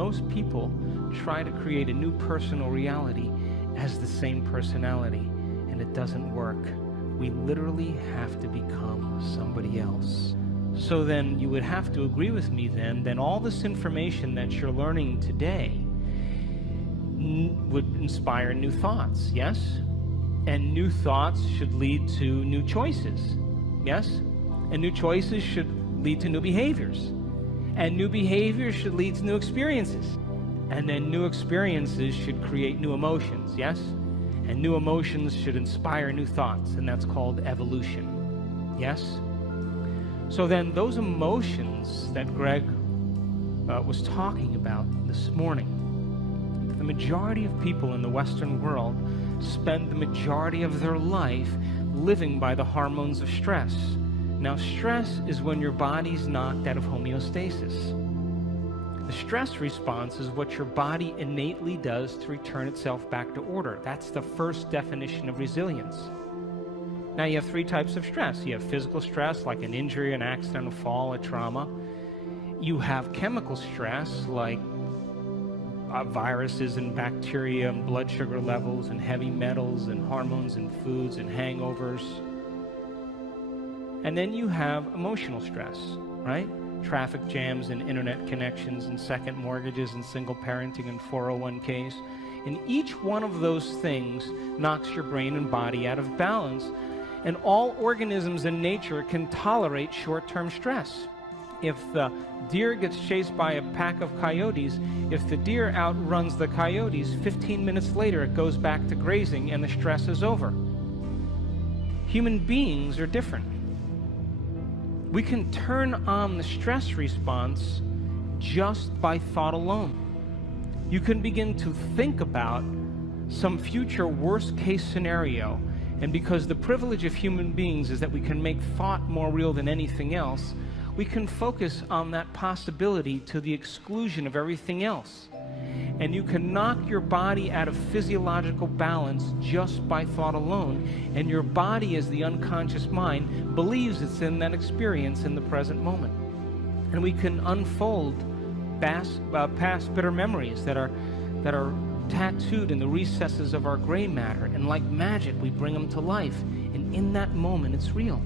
most people try to create a new personal reality as the same personality, and it doesn't work. We literally have to become somebody else. So then you would have to agree with me then all this information that you're learning today would inspire new thoughts, yes? And new thoughts should lead to new choices, yes? And new choices should lead to new behaviors. And new behaviors should lead to new experiences. And then new experiences should create new emotions, yes? And new emotions should inspire new thoughts, and that's called evolution, yes? So then those emotions that Greg was talking about this morning, the majority of people in the Western world spend the majority of their life living by the hormones of stress. Now, stress is when your body's knocked out of homeostasis. The stress response is what your body innately does to return itself back to order. That's the first definition of resilience. Now, you have three types of stress. You have physical stress, like an injury, an accident, a fall, a trauma. You have chemical stress, like viruses and bacteria and blood sugar levels and heavy metals and hormones and foods and hangovers. And then you have emotional stress, right? Traffic jams and internet connections and second mortgages and single parenting and 401ks. And each one of those things knocks your brain and body out of balance. And all organisms in nature can tolerate short-term stress. If the deer gets chased by a pack of coyotes, if the deer outruns the coyotes, 15 minutes later it goes back to grazing and the stress is over. Human beings are different. We can turn on the stress response just by thought alone. You can begin to think about some future worst-case scenario, and because the privilege of human beings is that we can make thought more real than anything else, we can focus on that possibility to the exclusion of everything else. And you can knock your body out of physiological balance just by thought alone, and your body, as the unconscious mind, believes it's in that experience in the present moment. And we can unfold past bitter memories that are tattooed in the recesses of our gray matter, and like magic we bring them to life, and in that moment it's real.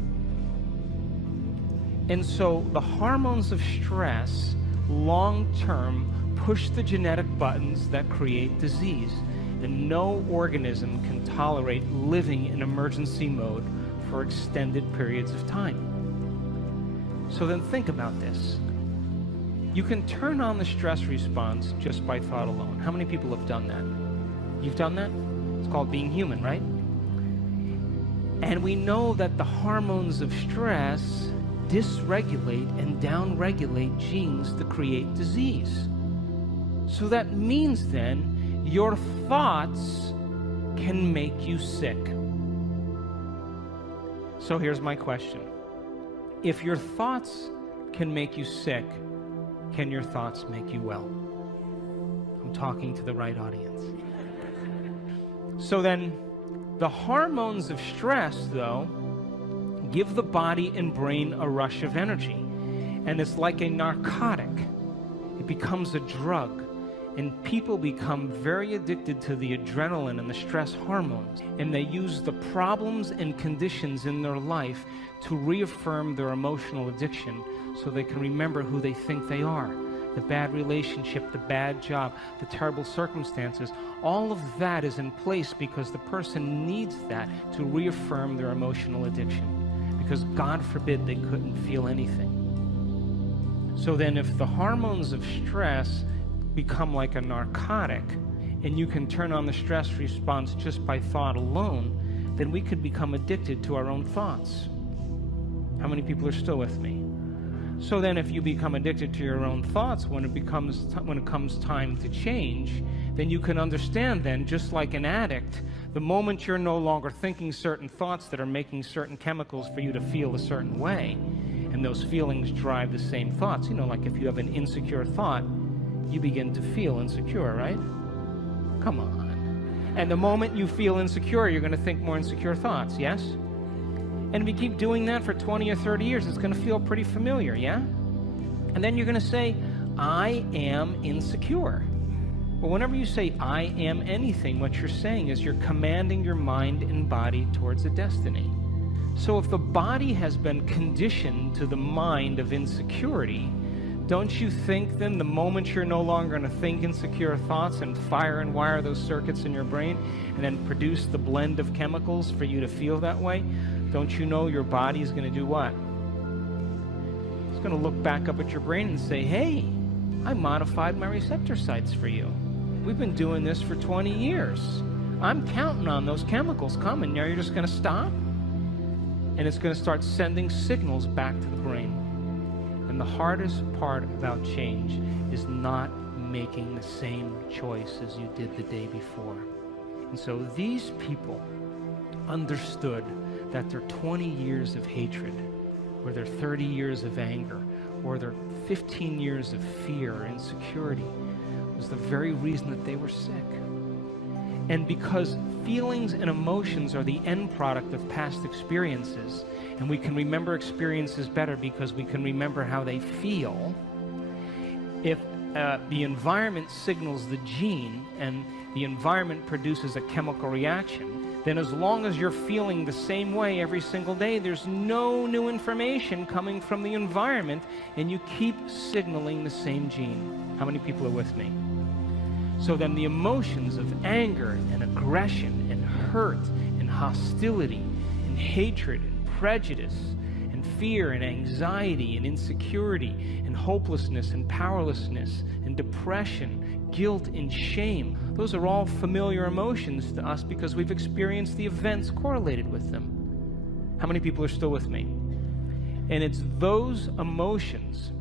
And so the hormones of stress long-term push the genetic buttons that create disease, and no organism can tolerate living in emergency mode for extended periods of time. So then think about this. You can turn on the stress response just by thought alone. How many people have done that? You've done that? It's called being human, right? And we know that the hormones of stress dysregulate and downregulate genes to create disease. So that means then your thoughts can make you sick. So here's my question. If your thoughts can make you sick, can your thoughts make you well? I'm talking to the right audience. So then, the hormones of stress, though, give the body and brain a rush of energy. And it's like a narcotic. It becomes a drug. And people become very addicted to the adrenaline and the stress hormones. And they use the problems and conditions in their life to reaffirm their emotional addiction so they can remember who they think they are. The bad relationship, the bad job, the terrible circumstances, all of that is in place because the person needs that to reaffirm their emotional addiction. Because God forbid they couldn't feel anything. So then if the hormones of stress become like a narcotic, and you can turn on the stress response just by thought alone, then we could become addicted to our own thoughts. How many people are still with me? So then if you become addicted to your own thoughts when it comes time to change, then you can understand then, just like an addict, the moment you're no longer thinking certain thoughts that are making certain chemicals for you to feel a certain way, and those feelings drive the same thoughts. You know, like if you have an insecure thought, you begin to feel insecure, right? Come on. And the moment you feel insecure, you're going to think more insecure thoughts, yes? And if you keep doing that for 20 or 30 years, it's going to feel pretty familiar, yeah? And then you're going to say, I am insecure. Well, whenever you say I am anything, what you're saying is you're commanding your mind and body towards a destiny. So if the body has been conditioned to the mind of insecurity, don't you think then the moment you're no longer going to think insecure thoughts and fire and wire those circuits in your brain and then produce the blend of chemicals for you to feel that way, don't you know your body is going to do what? It's going to look back up at your brain and say, hey, I modified my receptor sites for you. We've been doing this for 20 years. I'm counting on those chemicals coming. Now you're just going to stop? And it's going to start sending signals back to the brain. And the hardest part about change is not making the same choice as you did the day before. And so these people understood that their 20 years of hatred, or their 30 years of anger, or their 15 years of fear or insecurity was the very reason that they were sick. And because feelings and emotions are the end product of past experiences, and we can remember experiences better because we can remember how they feel, if the environment signals the gene and the environment produces a chemical reaction, then as long as you're feeling the same way every single day, there's no new information coming from the environment, and you keep signaling the same gene. How many people are with me? So then the emotions of anger and aggression and hurt and hostility and hatred and prejudice and fear and anxiety and insecurity and hopelessness and powerlessness and depression, guilt and shame, those are all familiar emotions to us because we've experienced the events correlated with them. How many people are still with me? And it's those emotions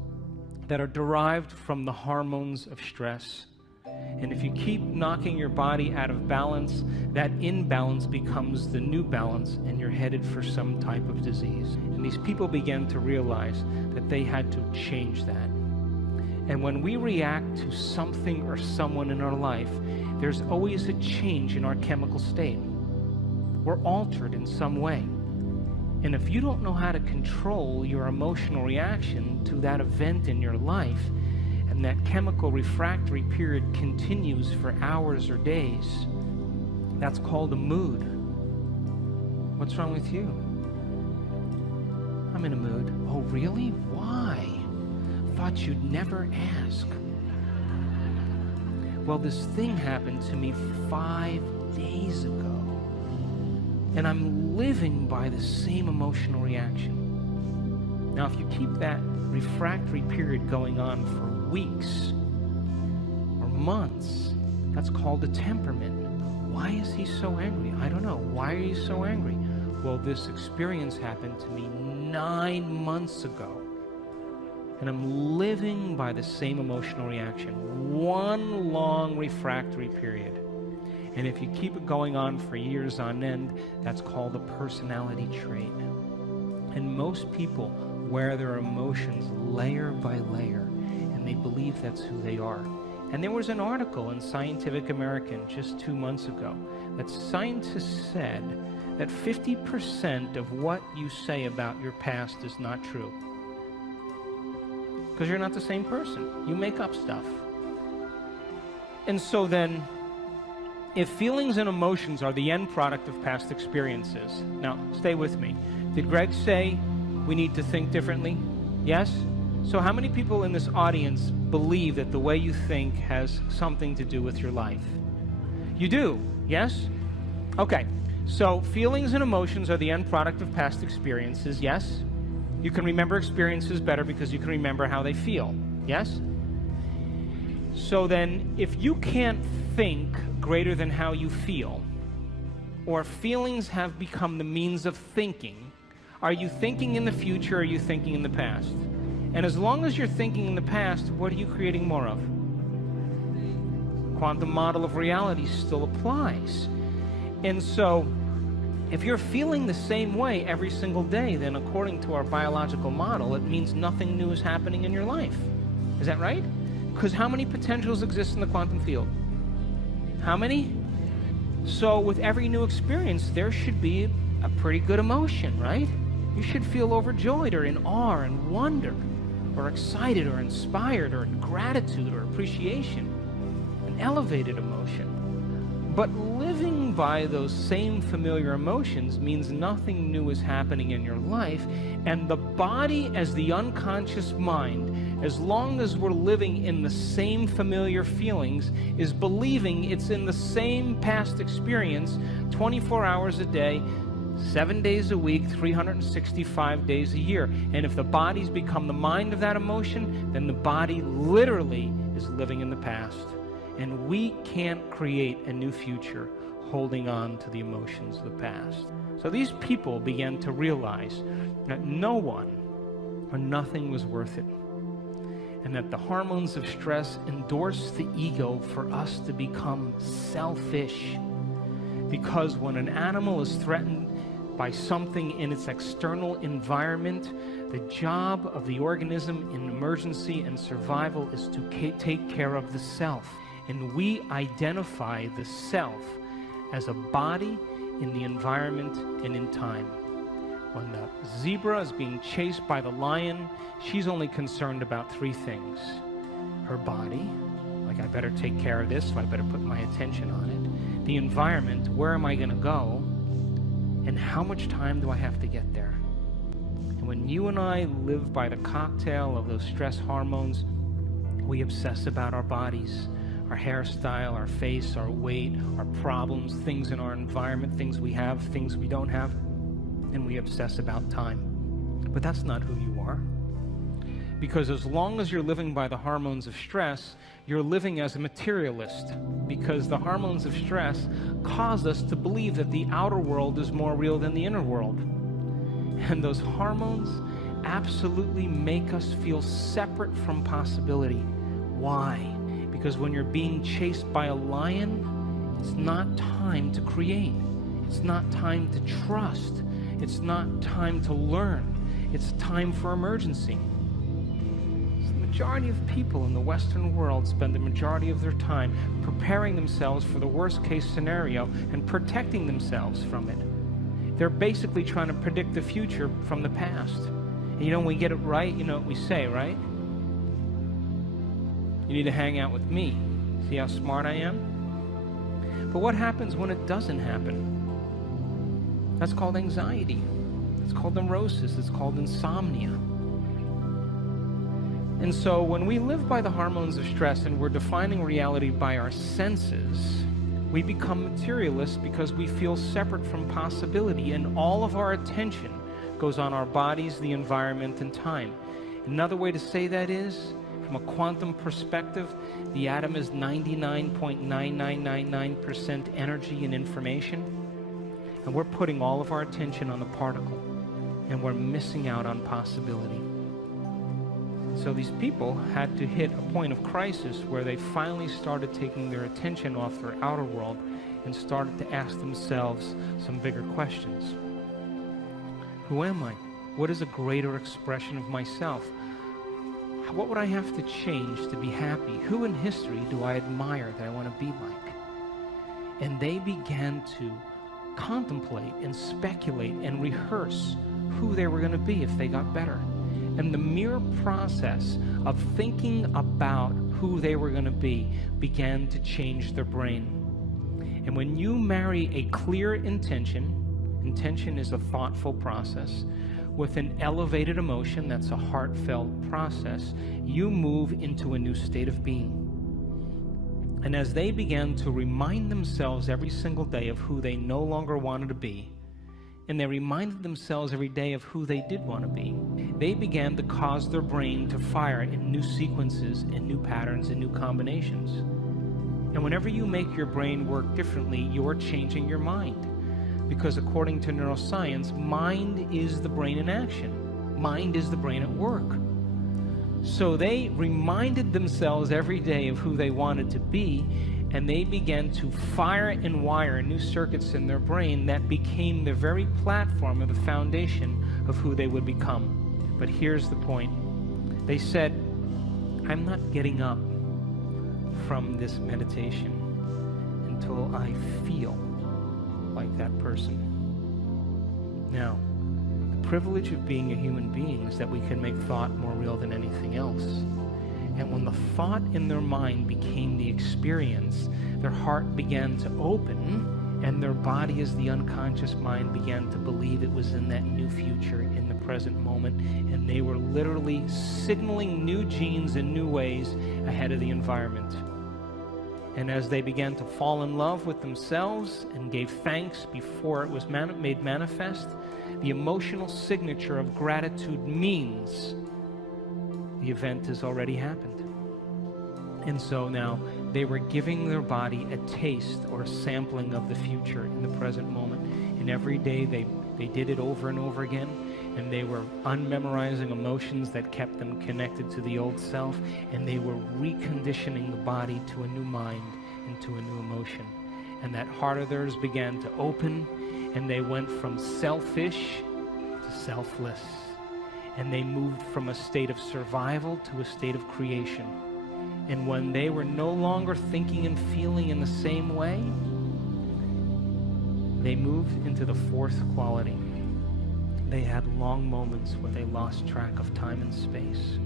that are derived from the hormones of stress. And if you keep knocking your body out of balance, that imbalance becomes the new balance, and you're headed for some type of disease. And these people began to realize that they had to change that. And when we react to something or someone in our life, there's always a change in our chemical state. We're altered in some way. And if you don't know how to control your emotional reaction to that event in your life, and that chemical refractory period continues for hours or days, that's called a mood. What's wrong with you? I'm in a mood. Oh, really? Why? Thought you'd never ask. Well, this thing happened to me 5 days ago, and I'm living by the same emotional reaction. Now, if you keep that refractory period going on for weeks or months, that's called a temperament. Why is he so angry? I don't know. Why are you so angry? Well, this experience happened to me 9 months ago, and I'm living by the same emotional reaction. One long refractory period. And if you keep it going on for years on end, that's called a personality trait. And most people wear their emotions layer by layer, and they believe that's who they are. And there was an article in Scientific American just 2 months ago that scientists said that 50% of what you say about your past is not true. Because you're not the same person. You make up stuff. And so then, if feelings and emotions are the end product of past experiences, now stay with me. Did Greg say we need to think differently? Yes? So how many people in this audience believe that the way you think has something to do with your life? You do, yes? Okay, so feelings and emotions are the end product of past experiences, yes? You can remember experiences better because you can remember how they feel, yes? So then, if you can't think greater than how you feel, or feelings have become the means of thinking, are you thinking in the future or are you thinking in the past? And as long as you're thinking in the past, what are you creating more of? Quantum model of reality still applies. And so, if you're feeling the same way every single day, then according to our biological model, it means nothing new is happening in your life. Is that right? Because how many potentials exist in the quantum field? How many? So with every new experience, there should be a pretty good emotion, right? You should feel overjoyed or in awe and wonder. or excited or inspired or in gratitude or appreciation, an elevated emotion. But living by those same familiar emotions means nothing new is happening in your life, and the body as the unconscious mind, as long as we're living in the same familiar feelings, is believing it's in the same past experience 24 hours a day, 7 days a week, 365 days a year. And if the body's become the mind of that emotion, then the body literally is living in the past. And we can't create a new future holding on to the emotions of the past. So these people began to realize that no one or nothing was worth it, and that the hormones of stress endorse the ego for us to become selfish. Because when an animal is threatened by something in its external environment, the job of the organism in emergency and survival is to take care of the self. And we identify the self as a body in the environment and in time. When the zebra is being chased by the lion, she's only concerned about three things. Her body, like I better take care of this, so I better put my attention on it. The environment, where am I going to go? And how much time do I have to get there? And when you and I live by the cocktail of those stress hormones, we obsess about our bodies, our hairstyle, our face, our weight, our problems, things in our environment, things we have, things we don't have, and we obsess about time. But that's not who you are. Because as long as you're living by the hormones of stress, you're living as a materialist, because the hormones of stress cause us to believe that the outer world is more real than the inner world. And those hormones absolutely make us feel separate from possibility. Why? Because when you're being chased by a lion, it's not time to create. It's not time to trust. It's not time to learn. It's time for emergency. So the majority of people in the Western world spend the majority of their time preparing themselves for the worst case scenario and protecting themselves from it. They're basically trying to predict the future from the past. And you know, when we get it right, you know what we say, right? You need to hang out with me. See how smart I am? But what happens when it doesn't happen? That's called anxiety. It's called neurosis. It's called insomnia. And so when we live by the hormones of stress and we're defining reality by our senses, we become materialists because we feel separate from possibility, and all of our attention goes on our bodies, the environment, and time. Another way to say that is, from a quantum perspective, the atom is 99.9999% energy and information, and we're putting all of our attention on the particle, and we're missing out on possibility. So these people had to hit a point of crisis where they finally started taking their attention off their outer world and started to ask themselves some bigger questions. Who am I? What is a greater expression of myself? What would I have to change to be happy? Who in history do I admire that I want to be like? And they began to contemplate and speculate and rehearse who they were going to be if they got better. And the mere process of thinking about who they were going to be began to change their brain. And when you marry a clear intention is a thoughtful process, with an elevated emotion, that's a heartfelt process, you move into a new state of being. And as they began to remind themselves every single day of who they no longer wanted to be, and they reminded themselves every day of who they did want to be, they began to cause their brain to fire in new sequences and new patterns and new combinations. And whenever you make your brain work differently, you're changing your mind. Because according to neuroscience, mind is the brain in action. Mind is the brain at work. So they reminded themselves every day of who they wanted to be, and they began to fire and wire new circuits in their brain that became the very platform of the foundation of who they would become. But here's the point. They said, I'm not getting up from this meditation until I feel like that person. Now, the privilege of being a human being is that we can make thought more real than anything else. And when the thought in their mind became the experience, their heart began to open, and their body, as the unconscious mind, began to believe it was in that new future, in the present moment, and they were literally signaling new genes in new ways ahead of the environment. And as they began to fall in love with themselves and gave thanks before it was made manifest, the emotional signature of gratitude means the event has already happened. And so now they were giving their body a taste or a sampling of the future in the present moment. And every day they did it over and over again. And they were unmemorizing emotions that kept them connected to the old self. And they were reconditioning the body to a new mind and to a new emotion. And that heart of theirs began to open. And they went from selfish to selfless. And they moved from a state of survival to a state of creation. And when they were no longer thinking and feeling in the same way, they moved into the fourth quality. They had long moments where they lost track of time and space.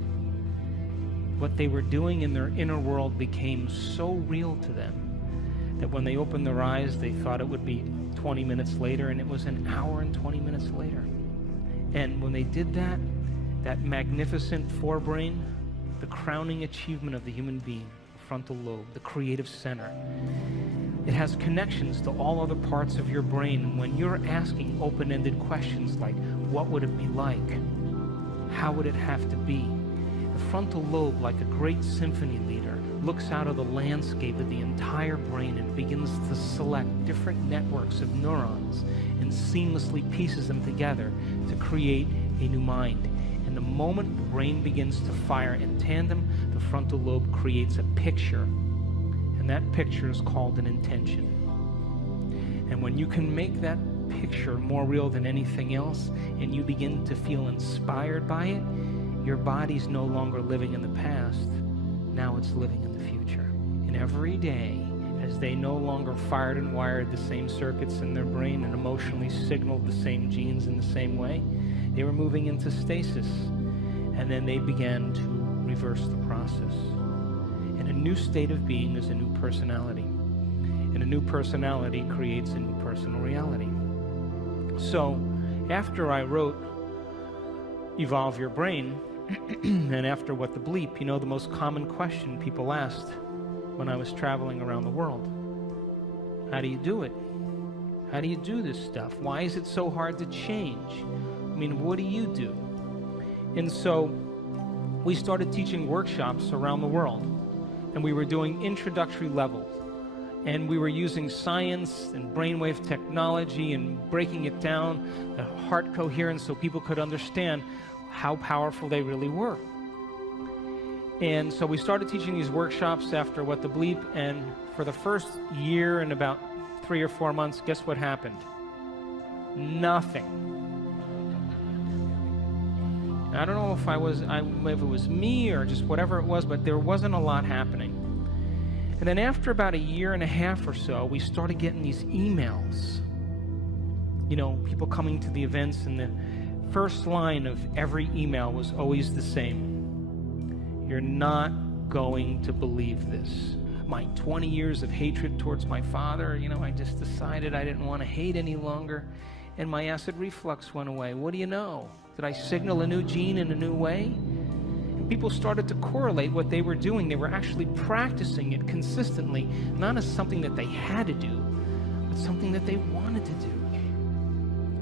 What they were doing in their inner world became so real to them that when they opened their eyes, they thought it would be 20 minutes later, and it was an hour and 20 minutes later. And when they did that, that magnificent forebrain, the crowning achievement of the human being, the frontal lobe, the creative center, it has connections to all other parts of your brain. And when you're asking open-ended questions like, what would it be like? How would it have to be? The frontal lobe, like a great symphony leader, looks out of the landscape of the entire brain and begins to select different networks of neurons and seamlessly pieces them together to create a new mind. And the moment the brain begins to fire in tandem, the frontal lobe creates a picture. And that picture is called an intention. And when you can make that picture more real than anything else, and you begin to feel inspired by it, your body's no longer living in the past. Now it's living in the future. And every day, as they no longer fired and wired the same circuits in their brain and emotionally signaled the same genes in the same way, they were moving into stasis. And then they began to reverse the process. And a new state of being is a new personality. And a new personality creates a new personal reality. So, after I wrote Evolve Your Brain, and after What the Bleep, the most common question people asked when I was traveling around the world: how do you do it? How do you do this stuff? Why is it so hard to change? What do you do? And so we started teaching workshops around the world, and we were doing introductory levels, and we were using science and brainwave technology and breaking it down, the heart coherence, so people could understand how powerful they really were. And so we started teaching these workshops after What the Bleep, and for the first year and about 3 or 4 months, guess what happened? Nothing. I don't know if it was me or just whatever it was, but there wasn't a lot happening. And then after about a year and a half or so, we started getting these emails. People coming to the events, and the first line of every email was always the same. You're not going to believe this. My 20 years of hatred towards my father, I just decided I didn't want to hate any longer, and my acid reflux went away. What do you know? Did I signal a new gene in a new way? And people started to correlate what they were doing. They were actually practicing it consistently, not as something that they had to do, but something that they wanted to do,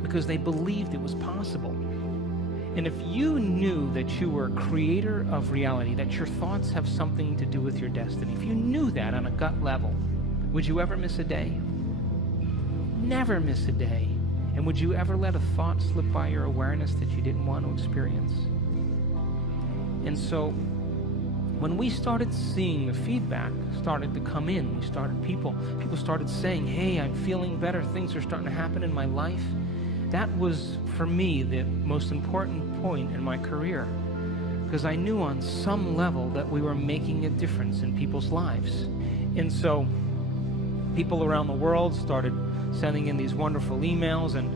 because they believed it was possible. And if you knew that you were a creator of reality, that your thoughts have something to do with your destiny, if you knew that on a gut level, would you ever miss a day? Never miss a day. And would you ever let a thought slip by your awareness that you didn't want to experience? And so when we started seeing the feedback started to come in, people started saying, hey, I'm feeling better, things are starting to happen in my life. That was, for me, the most important point in my career, because I knew on some level that we were making a difference in people's lives. And so people around the world started sending in these wonderful emails, and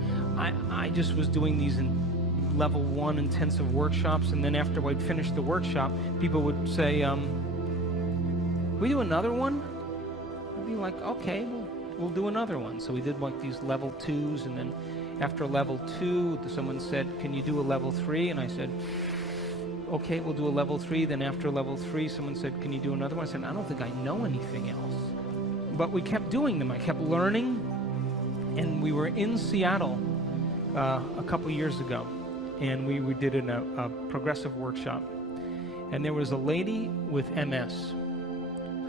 I just was doing these level 1 intensive workshops, and then after I'd finish the workshop, people would say, we do another one? I'd be like, okay, we'll do another one. So we did like these level 2s, and then after level 2, someone said, can you do a level 3? And I said, okay, we'll do a level 3. Then after level 3, someone said, can you do another one? I said, I don't think I know anything else. But we kept doing them. I kept learning, and we were in Seattle a couple years ago, and we did a progressive workshop. And there was a lady with MS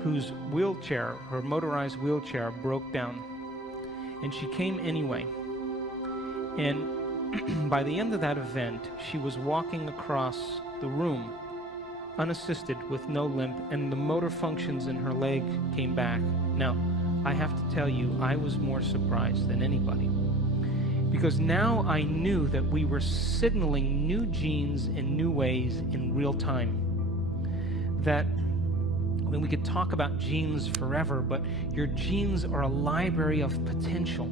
whose wheelchair, her motorized wheelchair, broke down. And she came anyway. And by the end of that event, she was walking across the room unassisted with no limp, and the motor functions in her leg came back. Now, I have to tell you, I was more surprised than anybody, because now I knew that we were signaling new genes in new ways in real time. That, I mean, we could talk about genes forever, but your genes are a library of potential.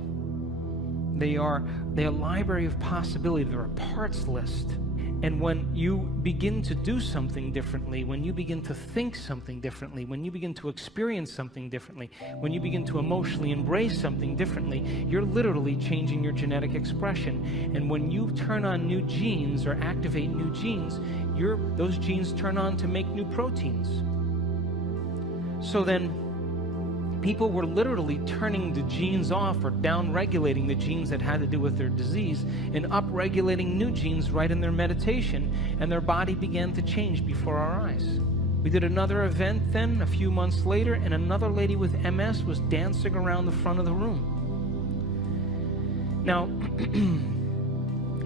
They're a library of possibility. They're a parts list. And when you begin to do something differently, when you begin to think something differently, when you begin to experience something differently, when you begin to emotionally embrace something differently, you're literally changing your genetic expression. And when you turn on new genes or activate new genes, those genes turn on to make new proteins. So then, people were literally turning the genes off or down-regulating the genes that had to do with their disease and up-regulating new genes right in their meditation, and their body began to change before our eyes. We did another event then, a few months later, and another lady with MS was dancing around the front of the room. Now,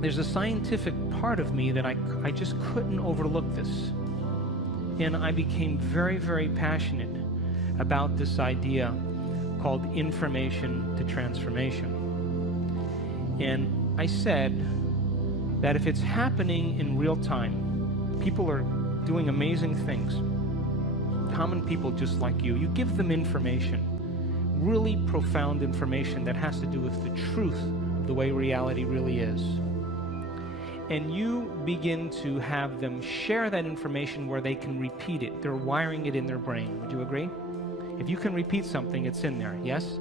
there's a scientific part of me that I just couldn't overlook this. And I became very, very passionate about this idea called information to transformation. And I said that if it's happening in real time, people are doing amazing things. Common people just like you give them information, really profound information that has to do with the truth of the way reality really is. And you begin to have them share that information where they can repeat it. They're wiring it in their brain. Would you agree? If you can repeat something, it's in there, yes?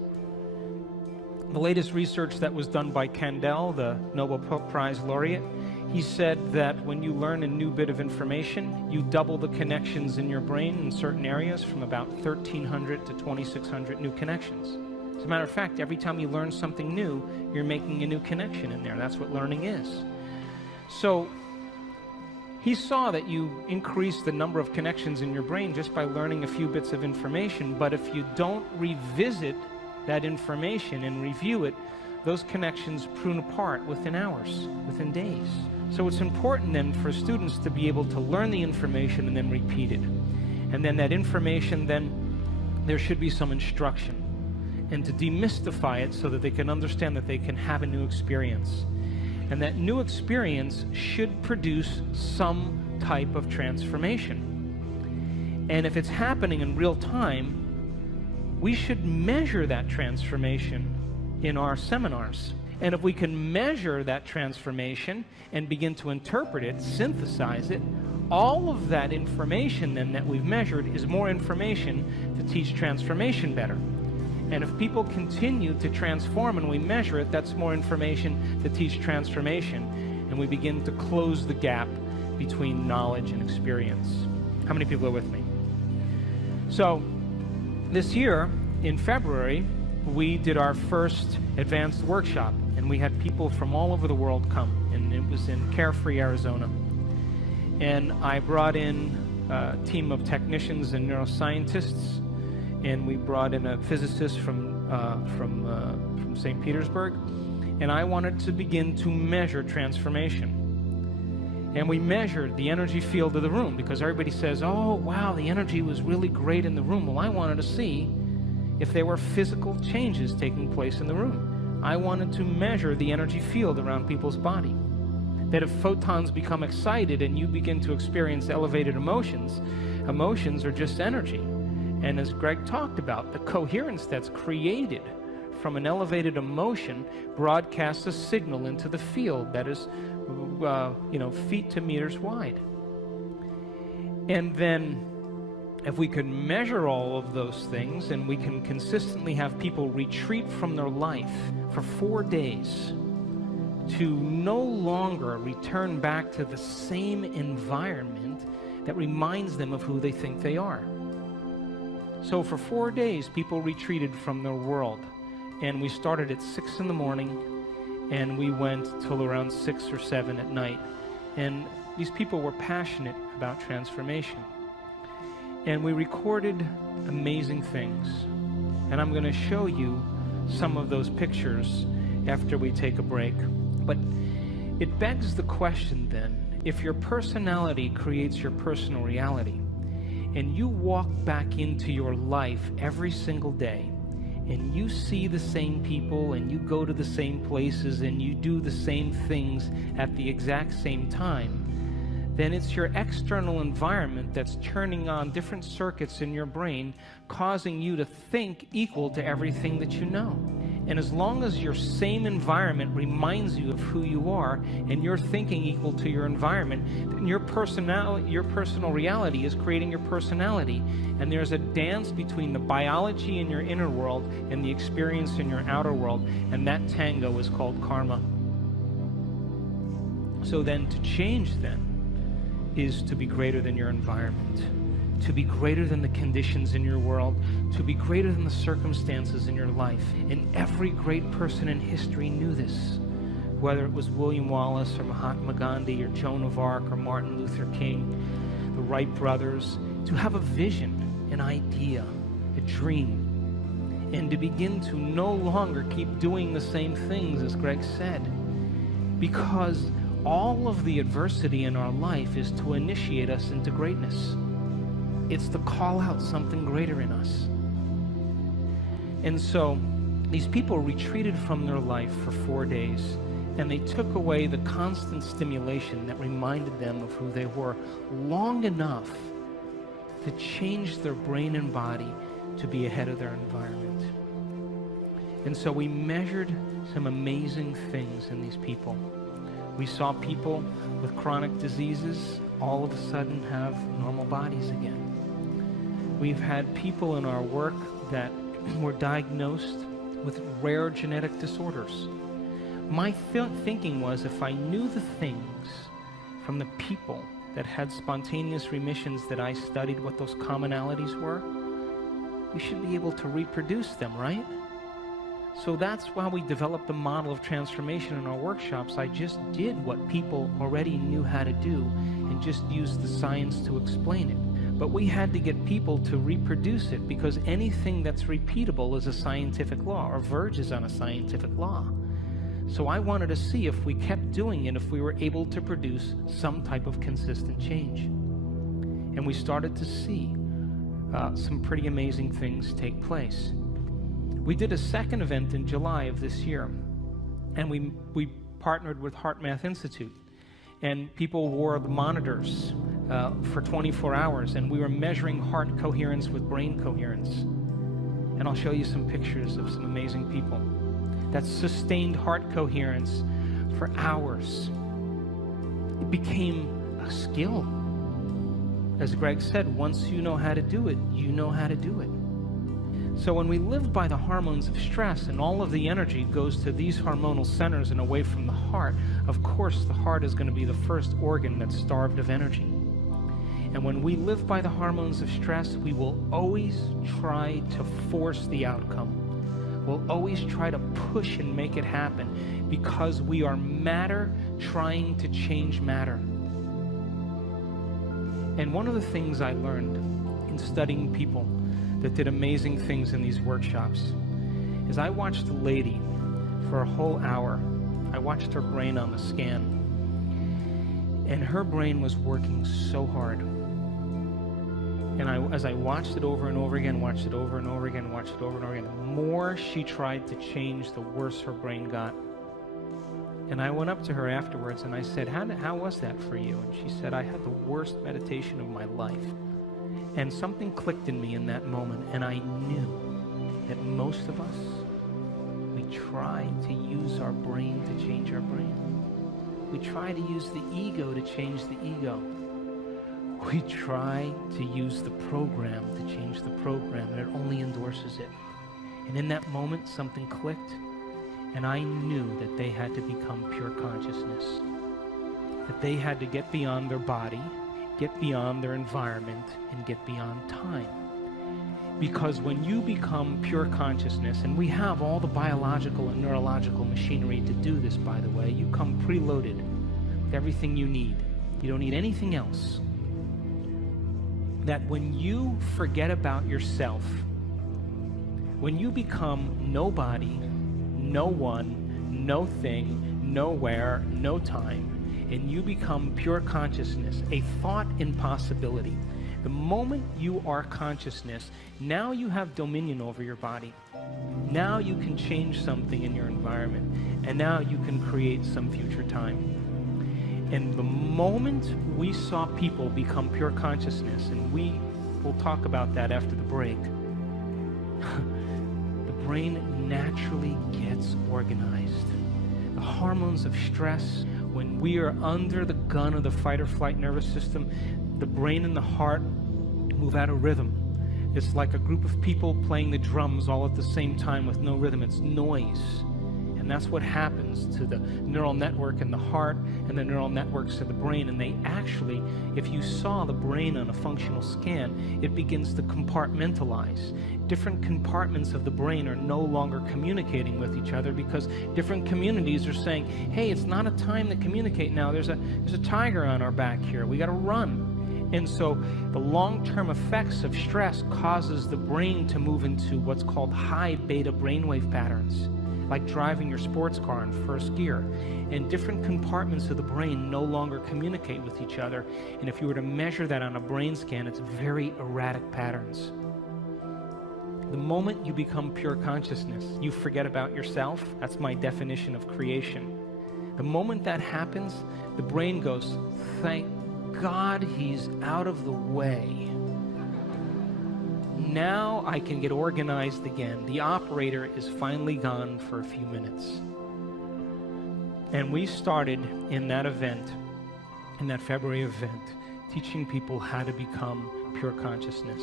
The latest research that was done by Kandel, the Nobel Prize laureate, he said that when you learn a new bit of information, you double the connections in your brain in certain areas from about 1,300 to 2,600 new connections. As a matter of fact, every time you learn something new, you're making a new connection in there. That's what learning is. So he saw that you increase the number of connections in your brain just by learning a few bits of information, but if you don't revisit that information and review it, those connections prune apart within hours, within days. So it's important then for students to be able to learn the information and then repeat it. And then that information, then there should be some instruction, and to demystify it so that they can understand that they can have a new experience. And that new experience should produce some type of transformation. And if it's happening in real time, we should measure that transformation in our seminars. And if we can measure that transformation and begin to interpret it, synthesize it, all of that information then that we've measured is more information to teach transformation better. And if people continue to transform and we measure it, that's more information to teach transformation. And we begin to close the gap between knowledge and experience. How many people are with me? So this year, in February, we did our first advanced workshop. And we had people from all over the world come. And it was in Carefree, Arizona. And I brought in a team of technicians and neuroscientists. And we brought in a physicist from St. Petersburg, and I wanted to begin to measure transformation. And we measured the energy field of the room, because everybody says, oh, wow, the energy was really great in the room. Well, I wanted to see if there were physical changes taking place in the room. I wanted to measure the energy field around people's body. That if photons become excited and you begin to experience elevated emotions, emotions are just energy. And as Greg talked about, the coherence that's created from an elevated emotion broadcasts a signal into the field that is feet to meters wide. And then if we could measure all of those things, and we can consistently have people retreat from their life for 4 days to no longer return back to the same environment that reminds them of who they think they are. So for 4 days, people retreated from their world. And we started at 6 in the morning, and we went till around 6 or 7 at night. And these people were passionate about transformation. And we recorded amazing things. And I'm going to show you some of those pictures after we take a break. But it begs the question then, if your personality creates your personal reality, and you walk back into your life every single day, and you see the same people, and you go to the same places, and you do the same things at the exact same time, then it's your external environment that's turning on different circuits in your brain, causing you to think equal to everything that you know. And as long as your same environment reminds you of who you are, and you're thinking equal to your environment, then your personal reality is creating your personality. And there's a dance between the biology in your inner world and the experience in your outer world, and that tango is called karma. So then to change then is to be greater than your environment, to be greater than the conditions in your world, to be greater than the circumstances in your life. And every great person in history knew this, whether it was William Wallace or Mahatma Gandhi or Joan of Arc or Martin Luther King, the Wright brothers, to have a vision, an idea, a dream, and to begin to no longer keep doing the same things, as Greg said, because all of the adversity in our life is to initiate us into greatness. It's to call out something greater in us. And so these people retreated from their life for 4 days, and they took away the constant stimulation that reminded them of who they were long enough to change their brain and body to be ahead of their environment. And so we measured some amazing things in these people. We saw people with chronic diseases all of a sudden have normal bodies again. We've had people in our work that were diagnosed with rare genetic disorders. My thinking was, if I knew the things from the people that had spontaneous remissions that I studied, what those commonalities were, we should be able to reproduce them, right? So that's why we developed the model of transformation in our workshops. I just did what people already knew how to do and just used the science to explain it. But we had to get people to reproduce it, because anything that's repeatable is a scientific law, or verges on a scientific law. So I wanted to see if we kept doing it, if we were able to produce some type of consistent change. And we started to see some pretty amazing things take place. We did a second event in July of this year, and we partnered with HeartMath Institute, and people wore the monitors for 24 hours, and we were measuring heart coherence with brain coherence. And I'll show you some pictures of some amazing people that sustained heart coherence for hours. It became a skill. As Greg said, once you know how to do it, you know how to do it. So when we live by the hormones of stress and all of the energy goes to these hormonal centers and away from the heart, of course the heart is going to be the first organ that's starved of energy. And when we live by the hormones of stress, we will always try to force the outcome. We'll always try to push and make it happen, because we are matter trying to change matter. And one of the things I learned in studying people that did amazing things in these workshops is I watched a lady for a whole hour. I watched her brain on the scan, and her brain was working so hard. And as I watched it over and over again, watched it over and over again, watched it over and over again, the more she tried to change, the worse her brain got. And I went up to her afterwards and I said, how was that for you? And she said, I had the worst meditation of my life. And something clicked in me in that moment, and I knew that most of us, we try to use our brain to change our brain. We try to use the ego to change the ego. We try to use the program to change the program, and it only endorses it. And in that moment, something clicked, and I knew that they had to become pure consciousness, that they had to get beyond their body, get beyond their environment, and get beyond time. Because when you become pure consciousness, and we have all the biological and neurological machinery to do this, by the way, you come preloaded with everything you need. You don't need anything else. That when you forget about yourself, when you become nobody, no one, no thing, nowhere, no time, and you become pure consciousness, a thought impossibility. The moment you are consciousness, now you have dominion over your body. Now you can change something in your environment, and now you can create some future time. And the moment we saw people become pure consciousness, and we will talk about that after the break, the brain naturally gets organized. The hormones of stress, when we are under the gun of the fight or flight nervous system, the brain and the heart move out of rhythm. It's like a group of people playing the drums all at the same time with no rhythm. It's noise. And that's what happens to the neural network in the heart and the neural networks of the brain. And they actually, if you saw the brain on a functional scan, it begins to compartmentalize. Different compartments of the brain are no longer communicating with each other because different communities are saying, hey, it's not a time to communicate now. There's a tiger on our back here. We got to run. And so the long-term effects of stress causes the brain to move into what's called high beta brainwave patterns, like driving your sports car in first gear. And different compartments of the brain no longer communicate with each other. And if you were to measure that on a brain scan, it's very erratic patterns. The moment you become pure consciousness, you forget about yourself. That's my definition of creation. The moment that happens, the brain goes, thank God he's out of the way. Now I can get organized again. The operator is finally gone for a few minutes. And we started in that event, in that February event, teaching people how to become pure consciousness.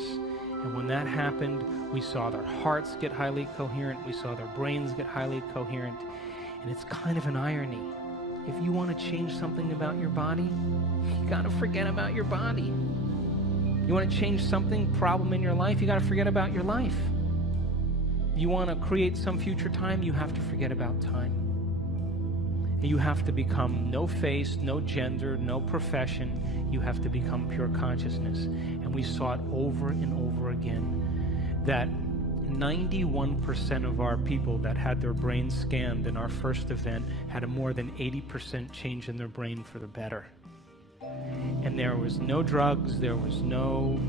And when that happened, we saw their hearts get highly coherent. We saw their brains get highly coherent. And it's kind of an irony. If you want to change something about your body, you got to forget about your body. You want to change something, problem in your life, you got to forget about your life. You want to create some future time, you have to forget about time. And you have to become no face, no gender, no profession. You have to become pure consciousness. And we saw it over and over again that 91% of our people that had their brains scanned in our first event had a more than 80% change in their brain for the better. And there was no drugs, there was no,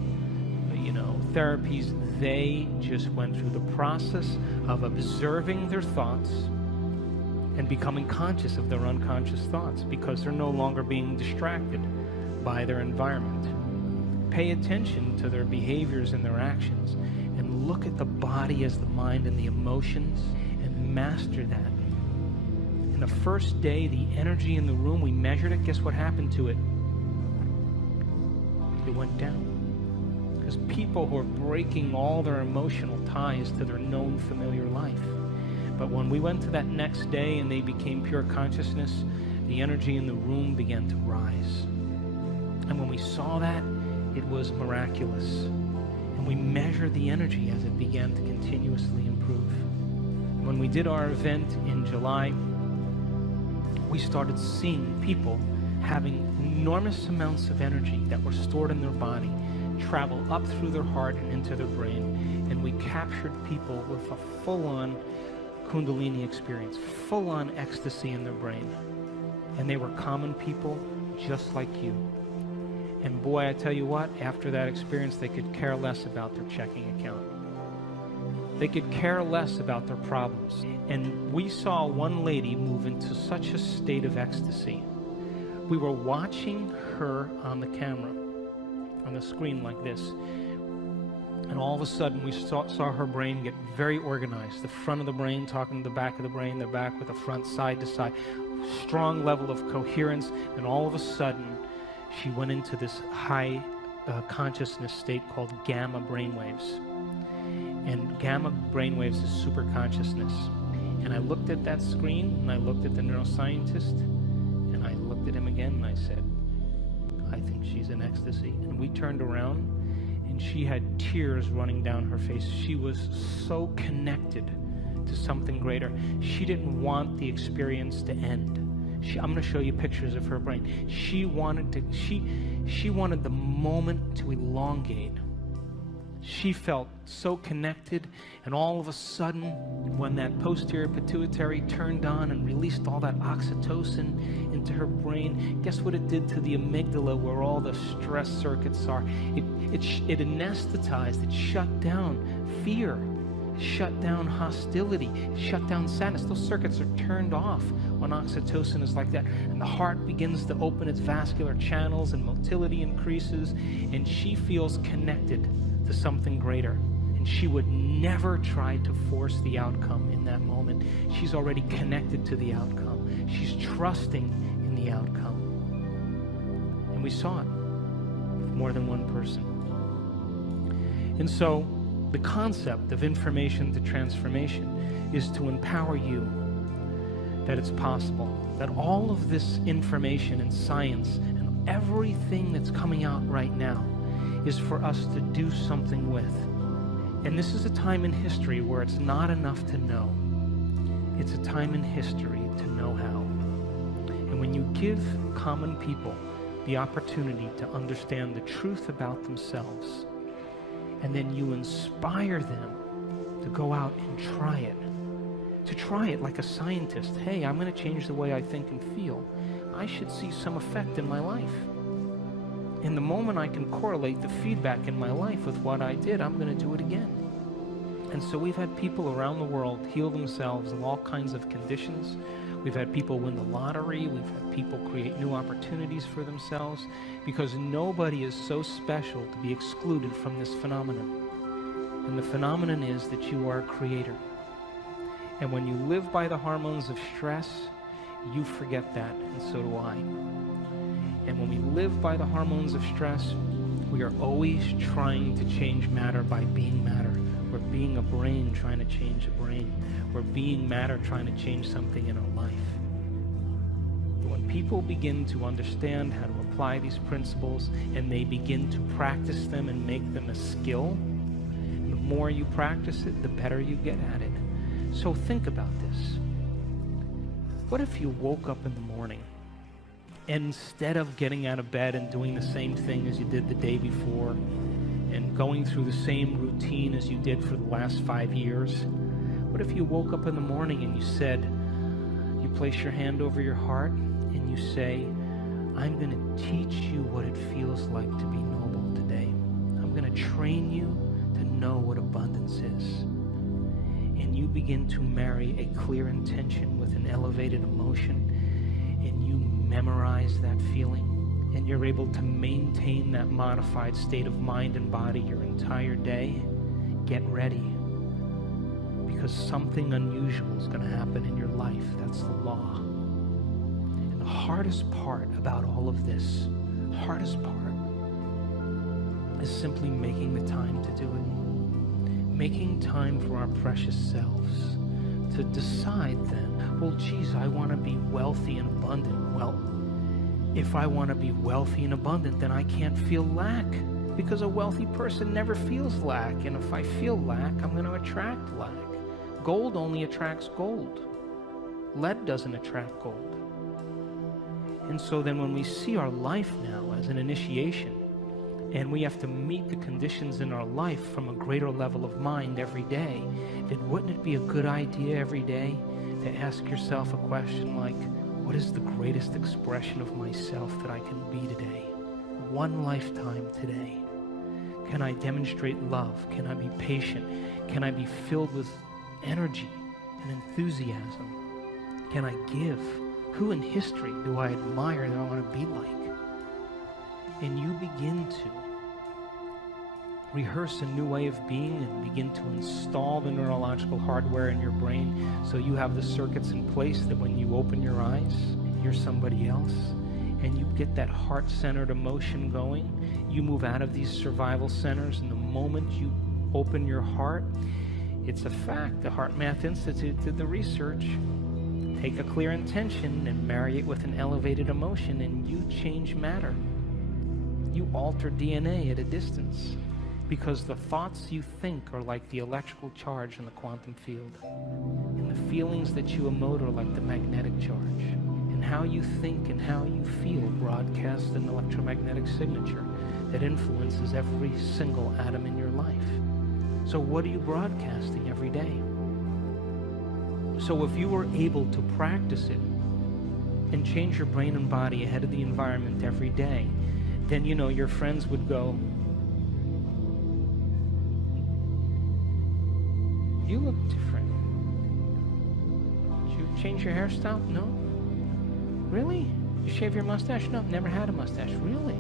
therapies. They just went through the process of observing their thoughts and becoming conscious of their unconscious thoughts because they're no longer being distracted by their environment. Pay attention to their behaviors and their actions and look at the body as the mind and the emotions and master that. In the first day, the energy in the room, we measured it. Guess what happened to it? It went down. Because people were breaking all their emotional ties to their known familiar life. But when we went to that next day and they became pure consciousness, the energy in the room began to rise. And when we saw that, it was miraculous. And we measured the energy as it began to continuously improve. When we did our event in July, we started seeing people having enormous amounts of energy that were stored in their body travel up through their heart and into their brain. And we captured people with a full-on Kundalini experience, full-on ecstasy in their brain. And they were common people just like you. And boy, I tell you what, after that experience, they could care less about their checking account. They could care less about their problems. And we saw one lady move into such a state of ecstasy. We were watching her on the camera, on the screen like this. And all of a sudden, we saw her brain get very organized. The front of the brain talking to the back of the brain, the back with the front, side to side. strong level of coherence, and all of a sudden, she went into this high consciousness state called gamma brainwaves. And gamma brainwaves is super consciousness. And I looked at that screen, and I looked at the neuroscientist, and I looked at him again, and I said, I think she's in ecstasy. And we turned around, and she had tears running down her face. She was so connected to something greater. She didn't want the experience to end. I'm going to show you pictures of her brain. She wanted the moment to elongate. She felt so connected, and all of a sudden, when that posterior pituitary turned on and released all that oxytocin into her brain, guess what it did to the amygdala, where all the stress circuits are? It anesthetized, it shut down fear, shut down hostility, shut down sadness. Those circuits are turned off when oxytocin is like that, and the heart begins to open its vascular channels, and motility increases, and she feels connected to something greater. And she would never try to force the outcome in that moment. She's already connected to the outcome. She's trusting in the outcome. And we saw it with more than one person. And so the concept of information to transformation is to empower you that it's possible, that all of this information and science and everything that's coming out right now is for us to do something with. And this is a time in history where it's not enough to know. It's a time in history to know how. And when you give common people the opportunity to understand the truth about themselves, and then you inspire them to go out and try it like a scientist. Hey, I'm going to change the way I think and feel. I should see some effect in my life. In the moment I can correlate the feedback in my life with what I did, I'm going to do it again. And so we've had people around the world heal themselves of all kinds of conditions. We've had people win the lottery. We've had people create new opportunities for themselves, because nobody is so special to be excluded from this phenomenon. And the phenomenon is that you are a creator. And when you live by the hormones of stress, you forget that, and so do I. And when we live by the hormones of stress, we are always trying to change matter by being matter. We're being a brain trying to change a brain. We're being matter trying to change something in our life. But when people begin to understand how to apply these principles, and they begin to practice them and make them a skill, the more you practice it, the better you get at it. So think about this. What if you woke up in the morning, and instead of getting out of bed and doing the same thing as you did the day before, and going through the same routine as you did for the last 5 years, what if you woke up in the morning and you place your hand over your heart and you say, I'm going to teach you what it feels like to be noble today. I'm going to train you to know what abundance is. And you begin to marry a clear intention with an elevated emotion, and you memorize that feeling, and you're able to maintain that modified state of mind and body your entire day. Get ready, because something unusual is going to happen in your life. That's the law. And the hardest part about all of this, is simply making the time to do it. Making time for our precious selves to decide then, well, geez, I want to be wealthy and abundant. Well, if I want to be wealthy and abundant, then I can't feel lack, because a wealthy person never feels lack. And if I feel lack, I'm going to attract lack. Gold only attracts gold. Lead doesn't attract gold. And so then when we see our life now as an initiation, and we have to meet the conditions in our life from a greater level of mind every day, then wouldn't it be a good idea every day to ask yourself a question like, what is the greatest expression of myself that I can be today? One lifetime today. Can I demonstrate love? Can I be patient? Can I be filled with energy and enthusiasm? Can I give? Who in history do I admire that I want to be like? And you begin to rehearse a new way of being and begin to install the neurological hardware in your brain so you have the circuits in place that when you open your eyes, you're somebody else, and you get that heart-centered emotion going. You move out of these survival centers, and the moment you open your heart, it's a fact. The Heart Math Institute did the research. Take a clear intention and marry it with an elevated emotion, and you change matter. You alter DNA at a distance, because the thoughts you think are like the electrical charge in the quantum field, and the feelings that you emote are like the magnetic charge, and how you think and how you feel broadcast an electromagnetic signature that influences every single atom in your life. So what are you broadcasting every day? So if you were able to practice it and change your brain and body ahead of the environment every day, then you know your friends would go, "You look different. Did you change your hairstyle?" "No." "Really? Did you shave your mustache?" "No, never had a mustache." "Really?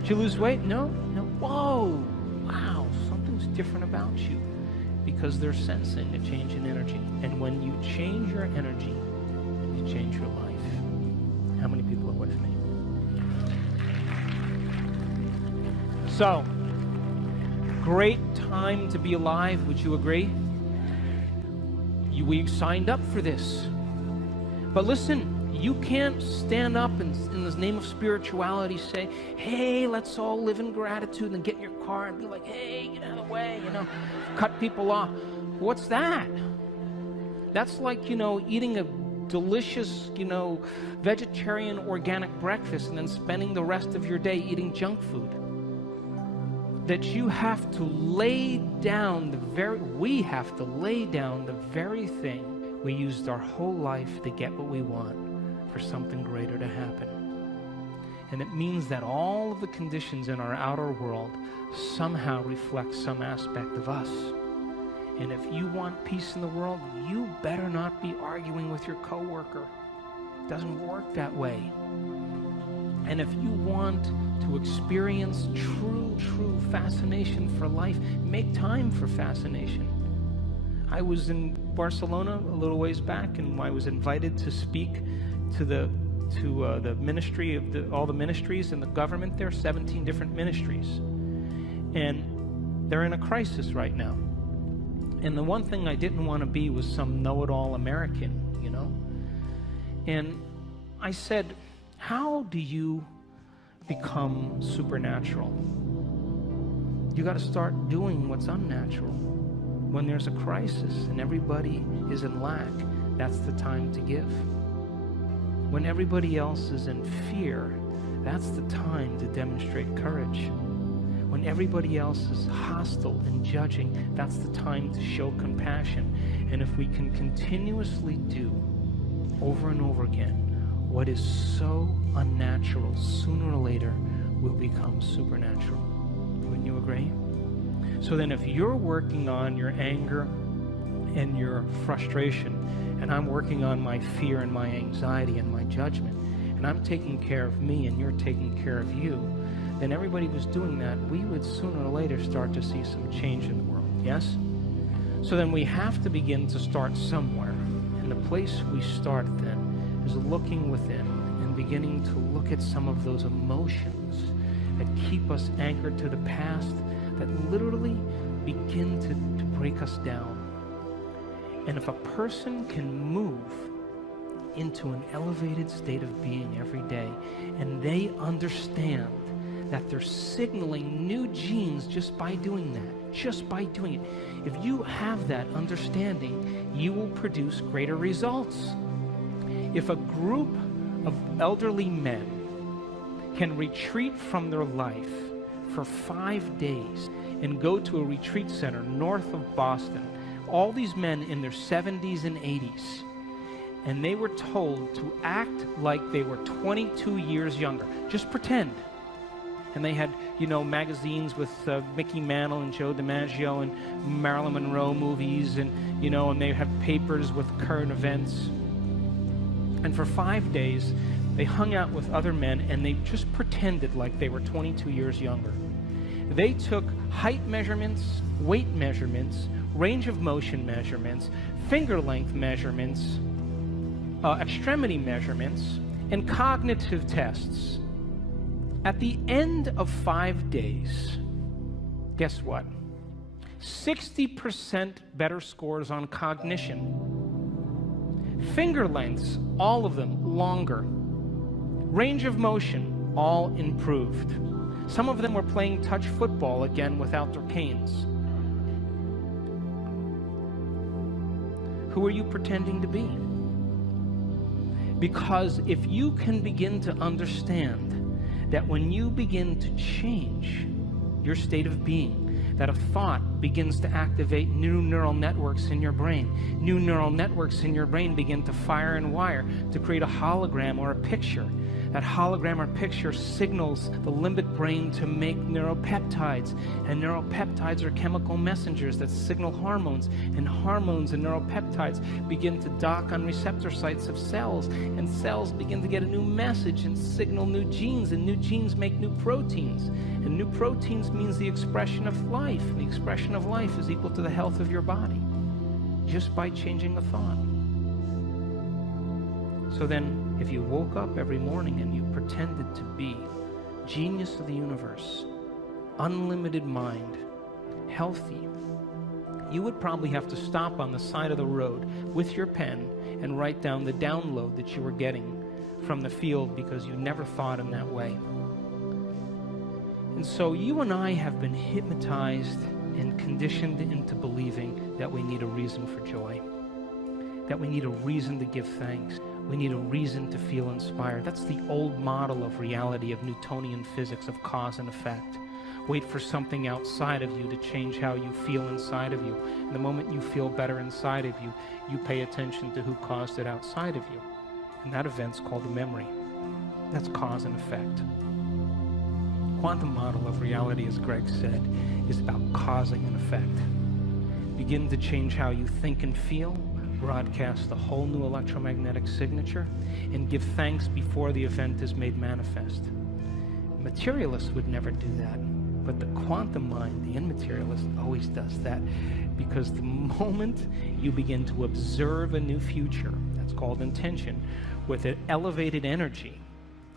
Did you lose weight?" "No." "No." "Whoa, wow, something's different about you." Because they're sensing a change in energy. And when you change your energy, you change your life. How many people are with me? So, great time to be alive, would you agree? We signed up for this. But listen, you can't stand up and in the name of spirituality say, "Hey, let's all live in gratitude," and get in your car and be like, "Hey, get out of the way," cut people off. What's that? That's like, eating a delicious, vegetarian organic breakfast and then spending the rest of your day eating junk food. That you have to lay down we have to lay down the very thing we used our whole life to get what we want for something greater to happen. And it means that all of the conditions in our outer world somehow reflect some aspect of us. And if you want peace in the world, you better not be arguing with your coworker. It doesn't work that way. And if you want to experience true fascination for life, make time for fascination. I was in Barcelona a little ways back, and I was invited to speak to the ministry of all the ministries in the government there, 17 different ministries. And they're in a crisis right now. And the one thing I didn't want to be was some know-it-all American, And I said, how do you become supernatural? You got to start doing what's unnatural. When there's a crisis and everybody is in lack, that's the time to give. When everybody else is in fear, that's the time to demonstrate courage. When everybody else is hostile and judging, that's the time to show compassion. And if we can continuously do over and over again what is so unnatural, sooner or later will become supernatural. Wouldn't you agree? So then if you're working on your anger and your frustration, and I'm working on my fear and my anxiety and my judgment, and I'm taking care of me and you're taking care of you, then everybody who's doing that, we would sooner or later start to see some change in the world, yes? So then we have to begin to start somewhere. And the place we start then is looking within and beginning to look at some of those emotions that keep us anchored to the past, that literally begin to break us down. And if a person can move into an elevated state of being every day, and they understand that they're signaling new genes just by doing that, just by doing it. If you have that understanding, you will produce greater results. If a group of elderly men can retreat from their life for 5 days and go to a retreat center north of Boston, all these men in their 70s and 80s, and they were told to act like they were 22 years younger. Just pretend. And they had, magazines with Mickey Mantle and Joe DiMaggio and Marilyn Monroe movies, and, and they had papers with current events. And for 5 days, they hung out with other men, and they just pretended like they were 22 years younger. They took height measurements, weight measurements, range of motion measurements, finger length measurements, extremity measurements, and cognitive tests. At the end of 5 days, guess what? 60% better scores on cognition. Finger lengths, all of them longer. Range of motion, all improved. Some of them were playing touch football again without their canes. Who are you pretending to be? Because if you can begin to understand that when you begin to change your state of being, that a thought begins to activate new neural networks in your brain. New neural networks in your brain begin to fire and wire to create a hologram or a picture. That hologram or picture signals the limbic brain to make neuropeptides. And neuropeptides are chemical messengers that signal hormones. And hormones and neuropeptides begin to dock on receptor sites of cells. And cells begin to get a new message and signal new genes. And new genes make new proteins. And new proteins means the expression of life. The expression of life is equal to the health of your body, just by changing a thought. So then, if you woke up every morning and you pretended to be genius of the universe, unlimited mind, healthy, you would probably have to stop on the side of the road with your pen and write down the download that you were getting from the field because you never thought in that way. And so you and I have been hypnotized and conditioned into believing that we need a reason for joy, that we need a reason to give thanks, we need a reason to feel inspired. That's the old model of reality, of Newtonian physics, of cause and effect. Wait for something outside of you to change how you feel inside of you. And the moment you feel better inside of you, you pay attention to who caused it outside of you. And that event's called a memory. That's cause and effect. Quantum model of reality, as Greg said, is about causing an effect. Begin to change how you think and feel, broadcast a whole new electromagnetic signature, and give thanks before the event is made manifest. Materialists would never do that, but the quantum mind, the immaterialist, always does that, because the moment you begin to observe a new future, that's called intention, with an elevated energy,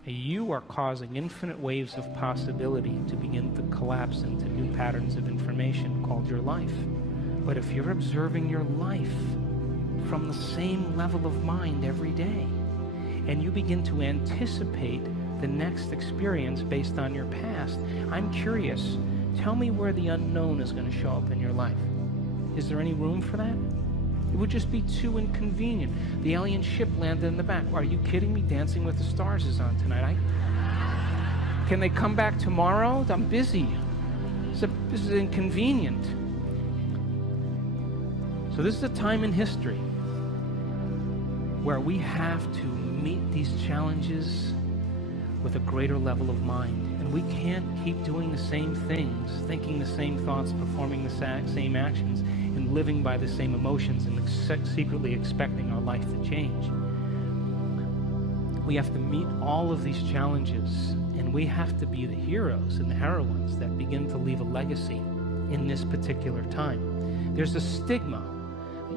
you are causing infinite waves of possibility to begin to collapse into new patterns of information called your life. But if you're observing your life from the same level of mind every day, and you begin to anticipate the next experience based on your past, I'm curious, tell me where the unknown is going to show up in your life. Is there any room for that? It would just be too inconvenient. The alien ship landed in the back. Are you kidding me? Dancing with the Stars is on tonight. Can they come back tomorrow? I'm busy. This is inconvenient. So this is a time in history where we have to meet these challenges with a greater level of mind. And we can't keep doing the same things, thinking the same thoughts, performing the same actions, and living by the same emotions and secretly expecting our life to change. We have to meet all of these challenges, and we have to be the heroes and the heroines that begin to leave a legacy in this particular time. There's a stigma.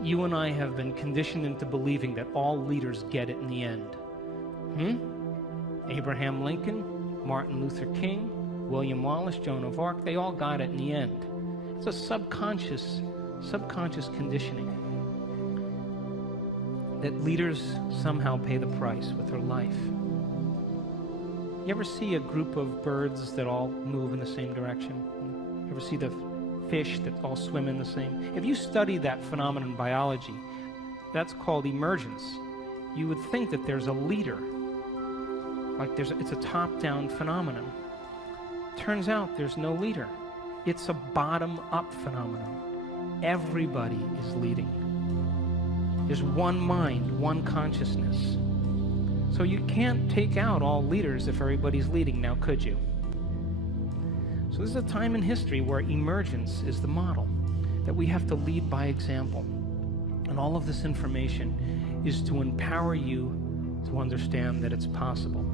You and I have been conditioned into believing that all leaders get it in the end. Abraham Lincoln, Martin Luther King, William Wallace, Joan of Arc, they all got it in the end. It's a subconscious conditioning that leaders somehow pay the price with their life. You ever see a group of birds that all move in the same direction? You ever see the fish that all swim in the same? If you study that phenomenon in biology, that's called emergence. You would think that there's a leader, like it's a top-down phenomenon. Turns out there's no leader. It's a bottom-up phenomenon. Everybody is leading. There's one mind, one consciousness. So you can't take out all leaders if everybody's leading now, could you? So this is a time in history where emergence is the model, that we have to lead by example. And all of this information is to empower you to understand that it's possible.